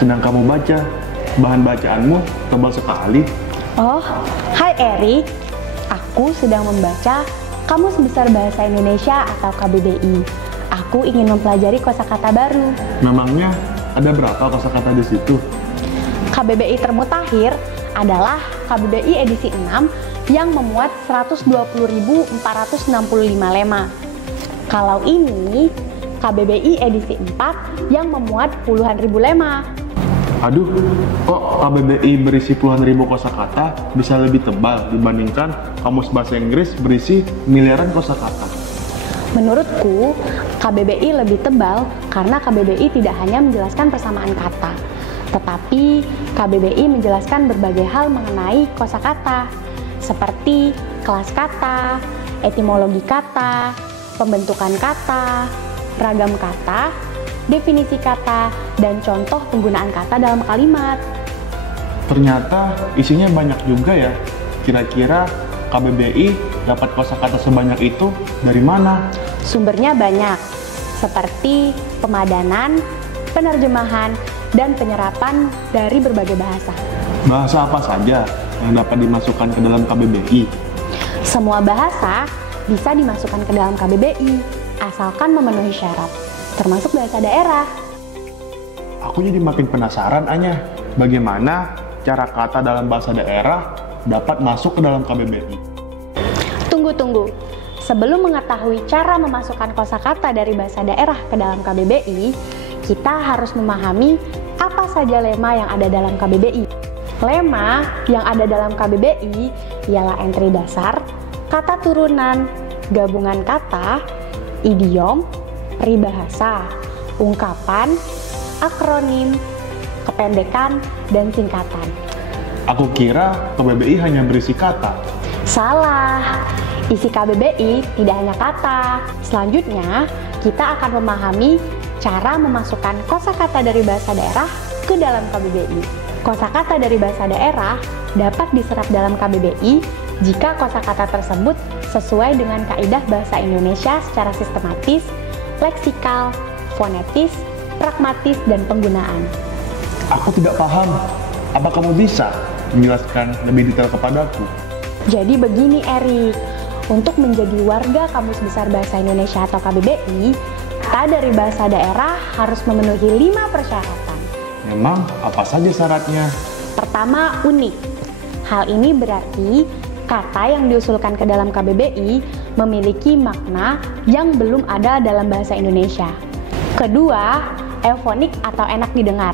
sedang kamu baca. Bahan bacaanmu tebal sekali. Oh, hai Eri. Aku sedang membaca Kamus Besar Bahasa Indonesia atau KBBI. Aku ingin mempelajari kosakata baru. Memangnya ada berapa kosakata di situ? KBBI Termutakhir adalah KBBI edisi 6 yang memuat 120.465 lema. Kalau ini KBBI edisi 4 yang memuat puluhan ribu lema. Aduh, kok KBBI berisi puluhan ribu kosakata bisa lebih tebal dibandingkan kamus bahasa Inggris berisi miliaran kosakata? Menurutku, KBBI lebih tebal karena KBBI tidak hanya menjelaskan persamaan kata, tetapi KBBI menjelaskan berbagai hal mengenai kosakata, seperti kelas kata, etimologi kata, pembentukan kata, ragam kata, definisi kata, dan contoh penggunaan kata dalam kalimat. Ternyata isinya banyak juga ya. Kira-kira KBBI dapat kosakata sebanyak itu dari mana? Sumbernya banyak, seperti pemadanan, penerjemahan, dan penyerapan dari berbagai bahasa. Bahasa apa saja yang dapat dimasukkan ke dalam KBBI? Semua bahasa bisa dimasukkan ke dalam KBBI, asalkan memenuhi syarat, termasuk bahasa daerah. Aku jadi makin penasaran, Anya. Bagaimana cara kata dalam bahasa daerah dapat masuk ke dalam KBBI? Tunggu. Sebelum mengetahui cara memasukkan kosakata dari bahasa daerah ke dalam KBBI, kita harus memahami apa saja lema yang ada dalam KBBI. Lema yang ada dalam KBBI ialah entry dasar, kata turunan, gabungan kata, idiom, peribahasa, ungkapan, akronim, kependekan, dan singkatan. Aku kira KBBI hanya berisi kata. Salah, isi KBBI tidak hanya kata. Selanjutnya, kita akan memahami cara memasukkan kosakata dari bahasa daerah ke dalam KBBI. Kosakata dari bahasa daerah dapat diserap dalam KBBI jika kosakata tersebut sesuai dengan kaidah bahasa Indonesia secara sistematis, leksikal, fonetis, pragmatis, dan penggunaan. Aku tidak paham. Apa kamu bisa menjelaskan lebih detail kepadaku? Jadi begini Erik, untuk menjadi warga Kamus Besar Bahasa Indonesia atau KBBI, kata dari bahasa daerah harus memenuhi 5 persyaratan. Memang apa saja syaratnya? Pertama, unik. Hal ini berarti kata yang diusulkan ke dalam KBBI memiliki makna yang belum ada dalam bahasa Indonesia. Kedua, eufonik atau enak didengar.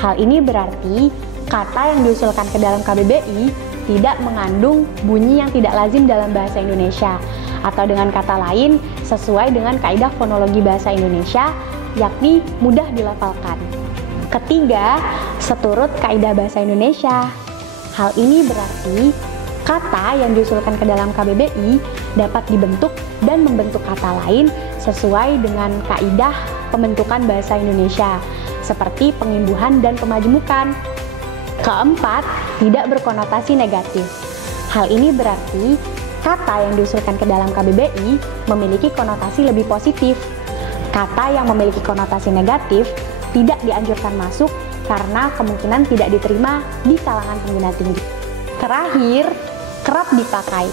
Hal ini berarti kata yang diusulkan ke dalam KBBI tidak mengandung bunyi yang tidak lazim dalam bahasa Indonesia, atau dengan kata lain sesuai dengan kaidah fonologi bahasa Indonesia, yakni mudah dilafalkan. Ketiga, seturut kaidah bahasa Indonesia. Hal ini berarti kata yang diusulkan ke dalam KBBI dapat dibentuk dan membentuk kata lain sesuai dengan kaidah pembentukan bahasa Indonesia, seperti pengimbuhan dan pemajmukan. Keempat, tidak berkonotasi negatif. Hal ini berarti kata yang diusulkan ke dalam KBBI memiliki konotasi lebih positif. Kata yang memiliki konotasi negatif tidak dianjurkan masuk karena kemungkinan tidak diterima di kalangan pengguna tinggi. Terakhir, kerap dipakai.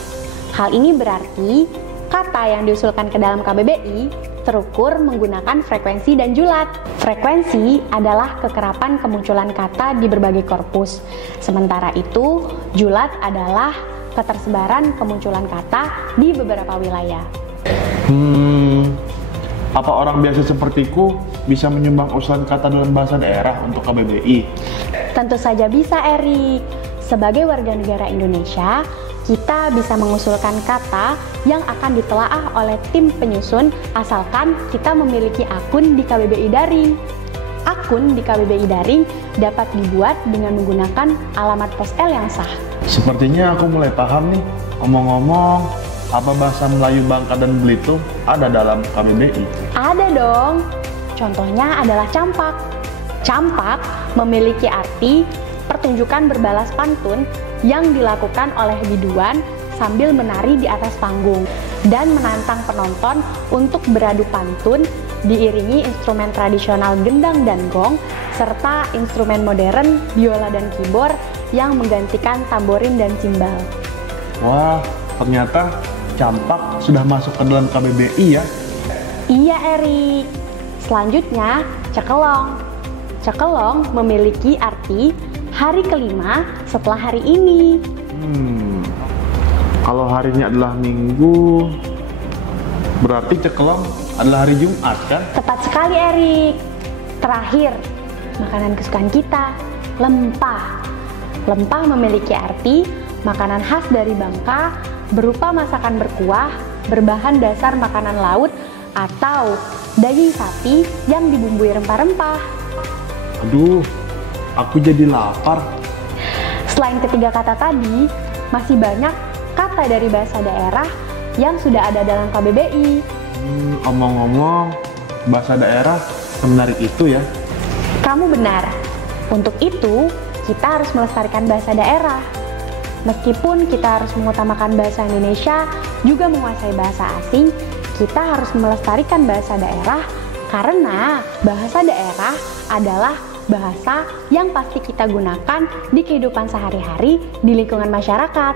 Hal ini berarti kata yang diusulkan ke dalam KBBI terukur menggunakan frekuensi dan julat. Frekuensi adalah kekerapan kemunculan kata di berbagai korpus. Sementara itu, julat adalah ketersebaran kemunculan kata di beberapa wilayah. Apa orang biasa sepertiku bisa menyumbang usulan kata dalam bahasa daerah untuk KBBI? Tentu saja bisa, Erik. Sebagai warga negara Indonesia, kita bisa mengusulkan kata yang akan ditelaah oleh tim penyusun asalkan kita memiliki akun di KBBI Daring. Akun di KBBI Daring dapat dibuat dengan menggunakan alamat pos L yang sah. Sepertinya aku mulai paham nih. Ngomong-ngomong, apa bahasa Melayu Bangka dan Belitung ada dalam KBBI? Ada dong. Contohnya adalah campak. Campak memiliki arti pertunjukan berbalas pantun yang dilakukan oleh biduan sambil menari di atas panggung dan menantang penonton untuk beradu pantun diiringi instrumen tradisional gendang dan gong serta instrumen modern, biola dan keyboard yang menggantikan tamborin dan cimbal. Wah, ternyata campak sudah masuk ke dalam KBBI ya? Iya, Erik. Selanjutnya, cekelong. Cekelong memiliki arti hari kelima setelah hari ini. Kalau harinya adalah Minggu, berarti cekelong adalah hari Jumat kan? Tepat sekali, Erik. Terakhir, makanan kesukaan kita, lempah. Lempah memiliki arti makanan khas dari Bangka berupa masakan berkuah, berbahan dasar makanan laut, atau daging sapi yang dibumbui rempah-rempah. Aduh, aku jadi lapar. Selain ketiga kata tadi, masih banyak kata dari bahasa daerah yang sudah ada dalam KBBI. Omong-omong, bahasa daerah semenarik itu ya? Kamu benar. Untuk itu, kita harus melestarikan bahasa daerah. Meskipun kita harus mengutamakan bahasa Indonesia, juga menguasai bahasa asing, kita harus melestarikan bahasa daerah karena bahasa daerah adalah bahasa yang pasti kita gunakan di kehidupan sehari-hari di lingkungan masyarakat.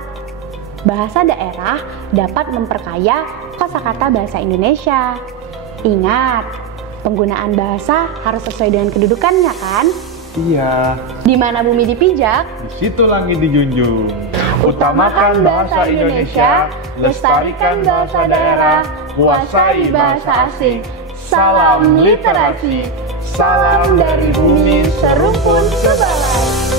Bahasa daerah dapat memperkaya kosakata bahasa Indonesia. Ingat, penggunaan bahasa harus sesuai dengan kedudukannya kan? Iya. Di mana bumi dipijak, Di situ langit dijunjung. utamakan bahasa Indonesia, lestarikan bahasa daerah, kuasai bahasa asing. Salam literasi, salam dari bumi serumpun sebalai.